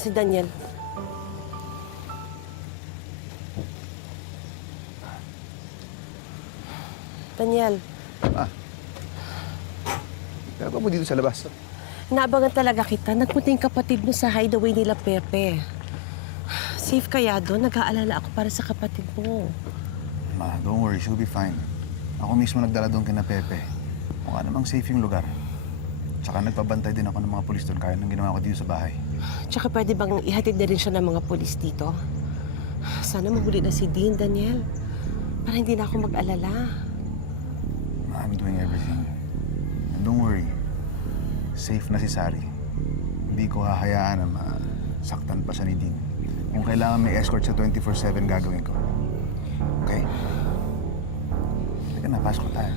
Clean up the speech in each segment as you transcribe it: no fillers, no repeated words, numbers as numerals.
Si Daniel. Daniel, Kaya ba mo dito sa labas? naabangan talaga kita. Nagpunta yung kapatid mo sa hideaway nila, Pepe. Safe kaya doon? Nag-aalala ako para sa kapatid mo. Ma, don't worry. She'll be fine. Ako mismo nagdala doon kina Pepe. Mukha namang safe yung lugar. Tsaka nagpabantay din ako ng mga pulis doon kaya nang ginawa ko dito sa bahay. Tsaka pwede bang ihatid na rin siya ng mga polis dito? Sana mahuli na si Dean, Daniel. Para hindi na ako mag-alala. Ma, I'm doing everything. And don't worry. Safe na si Sari. Hindi ko hahayaan na masaktan pa siya ni Dean. Kung kailangan may escort sa 24/7, gagawin ko. Okay? Halika na, pasok tayo.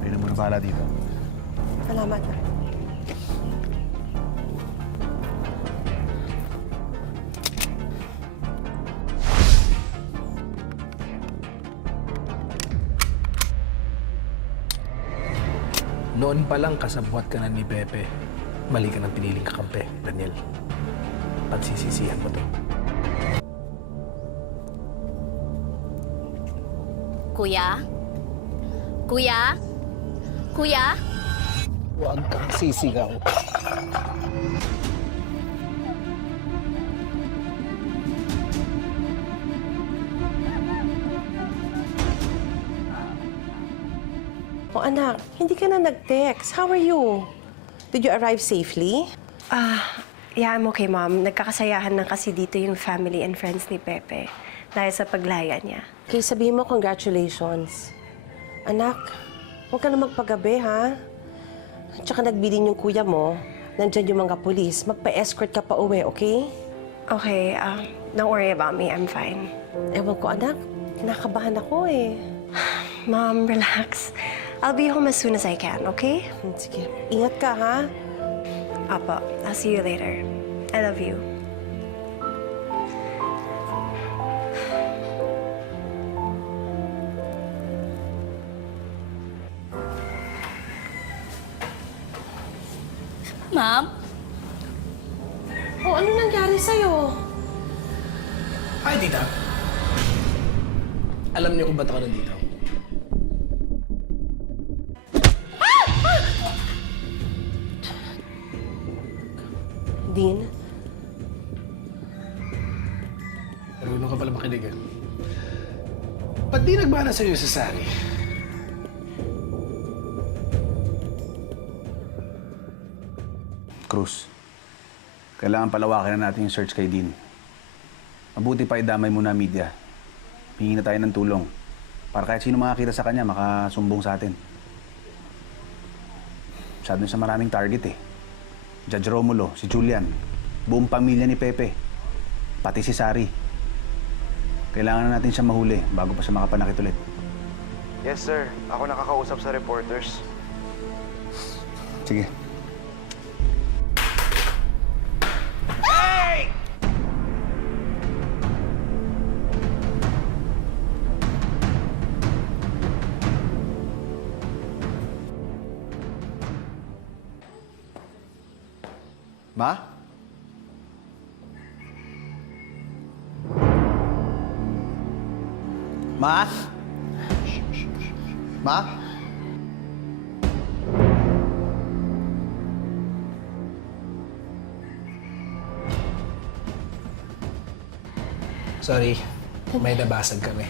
Hindi na muna bahala dito. Salamat. Noon pa lang kasabwat ka na ni Pepe. Mali ka ng piniling kakampi, Daniel. Pagsisisihan mo to. Kuya? Kuya? Kuya? Huwag kang sisigaw. O anak, hindi ka na nag-text. How are you? Did you arrive safely? Yeah, I'm okay, Mom. Nagkakasayahan na kasi dito yung family and friends ni Pepe dahil sa paglaya niya. Okay, sabihin mo congratulations. Anak, huwag ka na magpagabi, ha? Tsaka nagbilin yung kuya mo. Nandyan yung mga pulis. Magpa-escort ka pa uwi, okay? Okay, don't worry about me. I'm fine. Ewan ko, anak. Kinakabahan ako, eh. Mom, relax. I'll be home as soon as I can, okay? Sige, ingat ka, ha? Apo, I'll see you later. I love you. Ma'am? O, ano nangyari sa'yo? Ay, tita. Alam niyo kung ba't ako nandito? Dean? Marunong ka pala makinig, eh. Ba't di nagmana sa'yo si Sari? Cruz, kailangan palawakin na natin yung search kay Dean. Mabuti pa idamay muna ang media. Hingi na tayo ng tulong para kahit sino makakita sa kanya, makasumbong sa atin. Masyado sa maraming target, eh. Judge Romulo, si Julian, buong pamilya ni Pepe, pati si Sari. Kailangan na natin siya mahuli bago pa siya makapanakit ulit. Yes, sir. Ako nakakausap sa reporters. Sige. Ma? Ma? Ma? Sorry, may nabasag kami.